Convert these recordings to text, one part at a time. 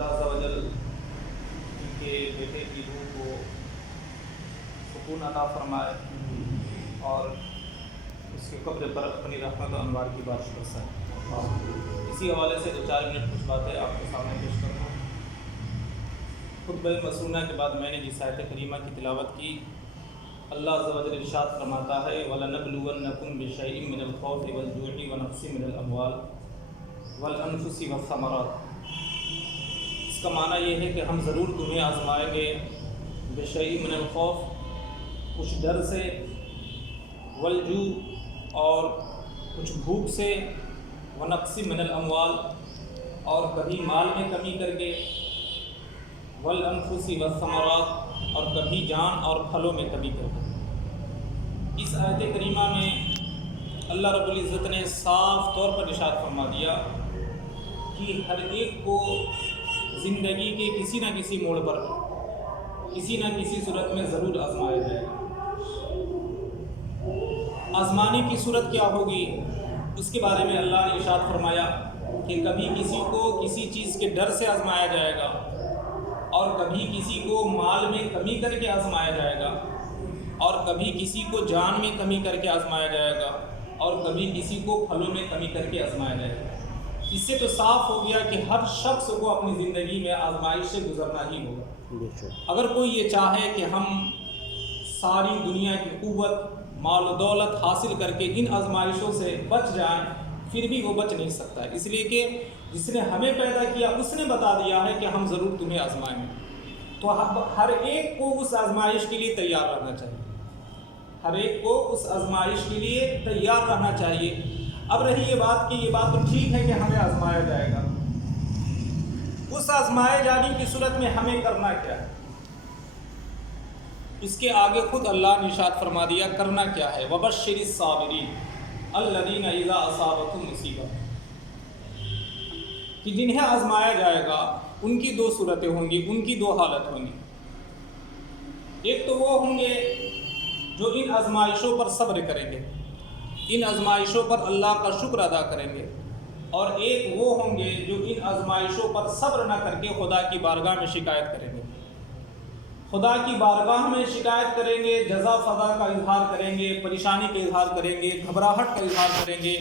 اللہ عز و جل ان کے بیٹے کی روح کو سکون عطا فرمائے اور اس کے قبر پر اپنی رحمت و انوار کی بارش برسائے۔ اسی حوالے سے 2-4 منٹ کچھ باتیں آپ کے سامنے پیش کرتا ہوں۔ خطبہ مسنونہ کے بعد میں نے جس آیت کریمہ کی تلاوت کی، اللہ عز و جل ارشاد فرماتا ہے وَلَنَبْلُوَنَّكُمْ بِشَيْءٍ مِّنَ الْخَوْفِ وَالْجُوعِ وَنَقْصٍ مِّنَ الْأَمْوَالِ وَالْأَنفُسِ وَالثَّمَرَاتِ۔ اس کا معنی یہ ہے کہ ہم ضرور تمہیں آزمائیں گے بِشَيْءٍ مِّنَ الْخَوْفِ، کچھ ڈر سے، وَالْجُوعِ اور کچھ بھوک سے، وَنَقْصٍ مِّنَ الْأَمْوَالِ اور کبھی مال میں کمی کر کے، وَالْأَنفُسِ وَالثَّمَرَاتِ اور کبھی جان اور پھلوں میں کمی کر کے۔ اس آیت کریمہ میں اللہ رب العزت نے صاف طور پر ارشاد فرما دیا کہ ہر ایک کو زندگی کے کسی نہ کسی موڑ پر کسی نہ کسی صورت میں ضرور آزمایا جائے گا۔ آزمانے کی صورت کیا ہوگی اس کے بارے میں اللہ نے ارشاد فرمایا کہ کبھی کسی کو کسی چیز کے ڈر سے آزمایا جائے گا اور کبھی کسی کو مال میں کمی کر کے آزمایا جائے گا اور کبھی کسی کو جان میں کمی کر کے آزمایا جائے گا اور کبھی کسی کو پھلوں میں کمی کر کے آزمایا جائے گا۔ اس سے تو صاف ہو گیا کہ ہر شخص کو اپنی زندگی میں آزمائش سے گزرنا ہی ہوگا۔ اگر کوئی یہ چاہے کہ ہم ساری دنیا کی قوت، مال و دولت حاصل کر کے ان آزمائشوں سے بچ جائیں، پھر بھی وہ بچ نہیں سکتا ہے، اس لیے کہ جس نے ہمیں پیدا کیا اس نے بتا دیا ہے کہ ہم ضرور تمہیں آزمائیں گے۔ تو ہر ایک کو اس آزمائش کے لیے تیار رہنا چاہیے، ہر ایک کو اس آزمائش کے لیے تیار رہنا چاہیے۔ اب رہی یہ بات کہ یہ بات تو ٹھیک ہے کہ ہمیں آزمایا جائے گا، اس آزمائے جانے کی صورت میں ہمیں کرنا کیا ہے؟ اس کے آگے خود اللہ نے ارشاد فرما دیا کرنا کیا ہے، وَبَشِّرِ الصَّابِرِينَ الَّذِينَ إِذَا أَصَابَتْهُمْ مُصِیبَةٌ، کہ جنہیں آزمایا جائے گا ان کی 2 صورتیں ہوں گی، ان کی 2 حالت ہوں گی۔ ایک تو وہ ہوں گے جو ان آزمائشوں پر صبر کریں گے، ان آزمائشوں پر اللہ کا شکر ادا کریں گے، اور ایک وہ ہوں گے جو ان آزمائشوں پر صبر نہ کر کے خدا کی بارگاہ میں شکایت کریں گے، خدا کی بارگاہ میں شکایت کریں گے، جزا فضا کا اظہار کریں گے، پریشانی کا اظہار کریں گے، گھبراہٹ کا اظہار کریں گے،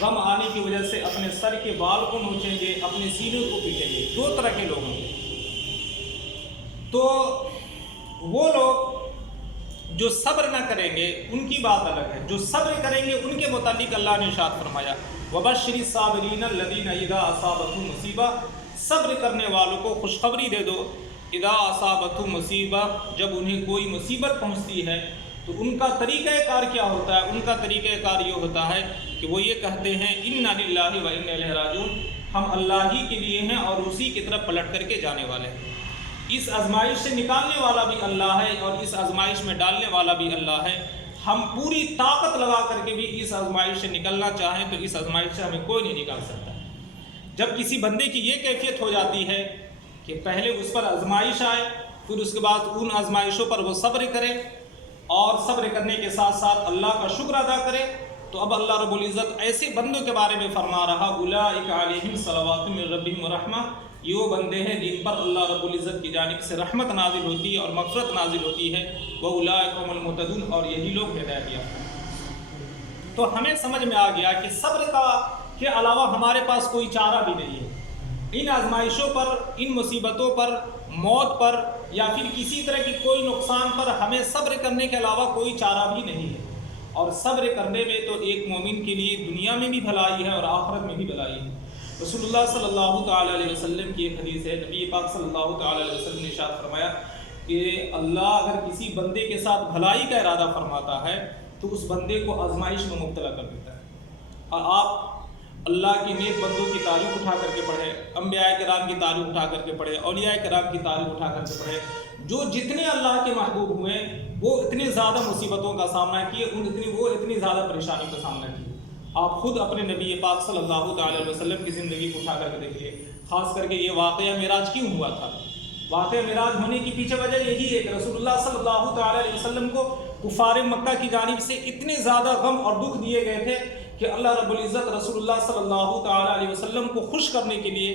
غم آنے کی وجہ سے اپنے سر کے بال کو نوچیں گے، اپنے سینے کو پیٹیں گے۔ 2 طرح کے لوگ ہوں گے۔ تو وہ لوگ جو صبر نہ کریں گے ان کی بات الگ ہے، جو صبر کریں گے ان کے متعلق اللہ نے ارشاد فرمایا وَبَشِّرِ الصَّابِرِينَ الَّذِينَ إِذَا أَصَابَتْهُمْ مُصِیبَةٌ، صبر کرنے والوں کو خوشخبری دے دو، اذا اصابتہم مصیبہ، جب انہیں کوئی مصیبت پہنچتی ہے تو ان کا طریقہ کار کیا ہوتا ہے؟ ان کا طریقہ کار یہ ہوتا ہے کہ وہ یہ کہتے ہیں اِنَّا لِلَّهِ وَإِنَّا إِلَيْهِ رَاجِعُونَ، ہم اللہ ہی کے لیے ہیں اور اسی کی طرف پلٹ کر کے جانے والے ہیں۔ اس آزمائش سے نکالنے والا بھی اللہ ہے اور اس آزمائش میں ڈالنے والا بھی اللہ ہے۔ ہم پوری طاقت لگا کر کے بھی اس آزمائش سے نکلنا چاہیں تو اس آزمائش سے ہمیں کوئی نہیں نکال سکتا۔ جب کسی بندے کی یہ کیفیت ہو جاتی ہے کہ پہلے اس پر آزمائش آئے، پھر اس کے بعد ان آزمائشوں پر وہ صبر کرے اور صبر کرنے کے ساتھ ساتھ اللہ کا شکر ادا کرے، تو اب اللہ رب العزت ایسے بندوں کے بارے میں فرما رہا اولئک علیہم صلوات من ربہم ورحمہ، یہ وہ بندے ہیں جن پر اللہ رب العزت کی جانب سے رحمت نازل ہوتی ہے اور مغفرت نازل ہوتی ہے، وَأُولَٰئِکَ هُمُ الْمُهْتَدُونَ، اور یہی لوگ ہدایت یافتہ۔ تو ہمیں سمجھ میں آ گیا کہ صبر کے علاوہ ہمارے پاس کوئی چارہ بھی نہیں ہے۔ ان آزمائشوں پر، ان مصیبتوں پر، موت پر یا پھر کسی طرح کی کوئی نقصان پر ہمیں صبر کرنے کے علاوہ کوئی چارہ بھی نہیں ہے۔ اور صبر کرنے میں تو ایک مومن کے لیے دنیا میں بھی بھلائی ہے اور آخرت میں بھی بھلائی ہے۔ رسول اللہ صلی اللہ تعالیٰ علیہ وسلم کی ایک حدیث ہے، نبی پاک صلی اللہ تعالیٰ علیہ وسلم نے ارشاد فرمایا کہ اللہ اگر کسی بندے کے ساتھ بھلائی کا ارادہ فرماتا ہے تو اس بندے کو آزمائش میں مبتلا کر دیتا ہے۔ اور آپ اللہ کی نیک بندوں کی تعریف اٹھا کر کے پڑھے، انبیاء کرام کی تعریف اٹھا کر کے پڑھے، اولیاء کرام کی تعریف اٹھا کر کے پڑھے، جو جتنے اللہ کے محبوب ہوئے وہ اتنی زیادہ مصیبتوں کا سامنا کیے، وہ اتنی زیادہ پریشانی کا سامنا کیے۔ آپ خود اپنے نبی پاک صلی اللہ تعالی علیہ وسلم کی زندگی کو اٹھا کر کے دیکھیے، خاص کر کے یہ واقعہ معراج کیوں ہوا تھا۔ واقعہ معراج ہونے کی پیچھے وجہ یہی ہے کہ رسول اللہ صلی اللہ تعالی علیہ وسلم کو کفار مکہ کی جانب سے اتنے زیادہ غم اور دکھ دیے گئے تھے کہ اللہ رب العزت رسول اللہ صلی اللہ تعالی علیہ وسلم کو خوش کرنے کے لیے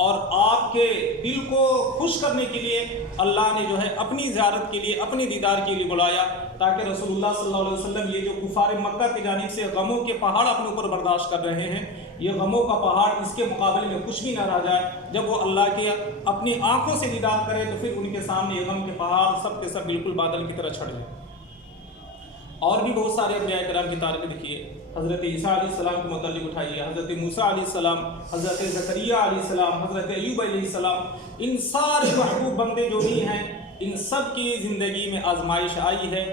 اور آپ کے دل کو خوش کرنے کے لیے اللہ نے جو ہے اپنی زیارت کے لیے، اپنے دیدار کے لیے بلایا، تاکہ رسول اللہ صلی اللہ علیہ وسلم یہ جو کفار مکہ کی جانب سے غموں کے پہاڑ اپنے اوپر برداشت کر رہے ہیں، یہ غموں کا پہاڑ اس کے مقابلے میں کچھ بھی نہ رہ جائے۔ جب وہ اللہ کے اپنی آنکھوں سے دیدار کرے تو پھر ان کے سامنے یہ غم کے پہاڑ سب کے سب بالکل بادل کی طرح چھٹ جائے۔ اور بھی بہت سارے انبیاء کرام کی تاریخ دیکھیے، حضرت عیسیٰ علیہ السلام کے متعلق اٹھائیے، حضرت موسیٰ علیہ السلام، حضرت زکریا علیہ السلام، حضرت ایوب علیہ السلام، ان سارے محبوب بندے جو بھی ہیں، ان سب کی زندگی میں آزمائش آئی ہے،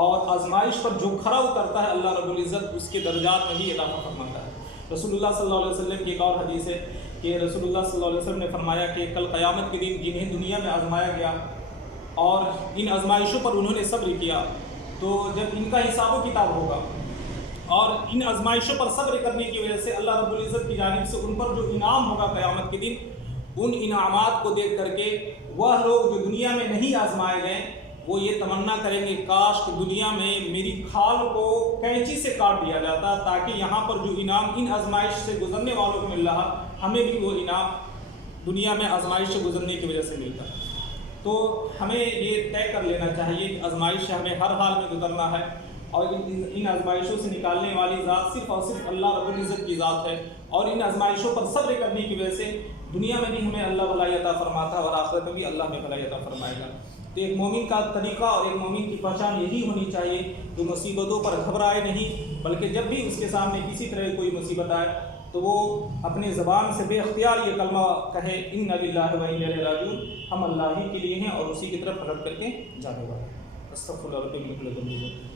اور آزمائش پر جو کھرا اترتا ہے اللہ رب العزت اس کے درجات میں بھی اضافہ فرماتا ہے۔ رسول اللہ صلی اللہ علیہ وسلم کی ایک اور حدیث ہے کہ رسول اللہ صلی اللہ علیہ وسلم نے فرمایا کہ کل قیامت کے دن جنہیں دنیا میں آزمایا گیا اور ان آزمائشوں پر انہوں نے صبر کیا، تو جب ان کا حساب و کتاب ہوگا اور ان آزمائشوں پر صبر کرنے کی وجہ سے اللہ رب العزت کی جانب سے ان پر جو انعام ہوگا قیامت کے دن، ان انعامات کو دیکھ کر کے وہ لوگ جو دنیا میں نہیں آزمائے گئے وہ یہ تمنا کریں گے کاش کہ دنیا میں میری کھال کو کینچی سے کاٹ دیا جاتا، تاکہ یہاں پر جو انعام ان آزمائش سے گزرنے والوں کو مل رہا ہمیں بھی وہ انعام دنیا میں آزمائش سے گزرنے کی وجہ سے ملتا۔ تو ہمیں یہ طے کر لینا چاہیے کہ آزمائش سے ہمیں ہر حال میں گزرنا ہے، اور ان آزمائشوں سے نکالنے والی ذات صرف اور صرف اللہ رب العزت کی ذات ہے، اور ان آزمائشوں پر صبر کرنے کی وجہ سے دنیا میں بھی ہمیں اللہ بھلائی عطا فرماتا ہے اور آخرت میں بھی اللہ ہمیں بھلائی عطا فرمائے گا۔ تو ایک مومن کا طریقہ اور ایک مومن کی پہچان یہی ہونی چاہیے کہ مصیبتوں پر گھبرائے نہیں، بلکہ جب بھی اس کے سامنے کسی طرح کی کوئی مصیبت آئے تو وہ اپنے زبان سے بے اختیار یہ کلمہ کہے انا للہ و انا الیہ راجعون، ہم اللہ ہی کے لیے ہیں اور اسی کی طرف پلٹ کر کے جانے والے۔ استغفر اللہ رب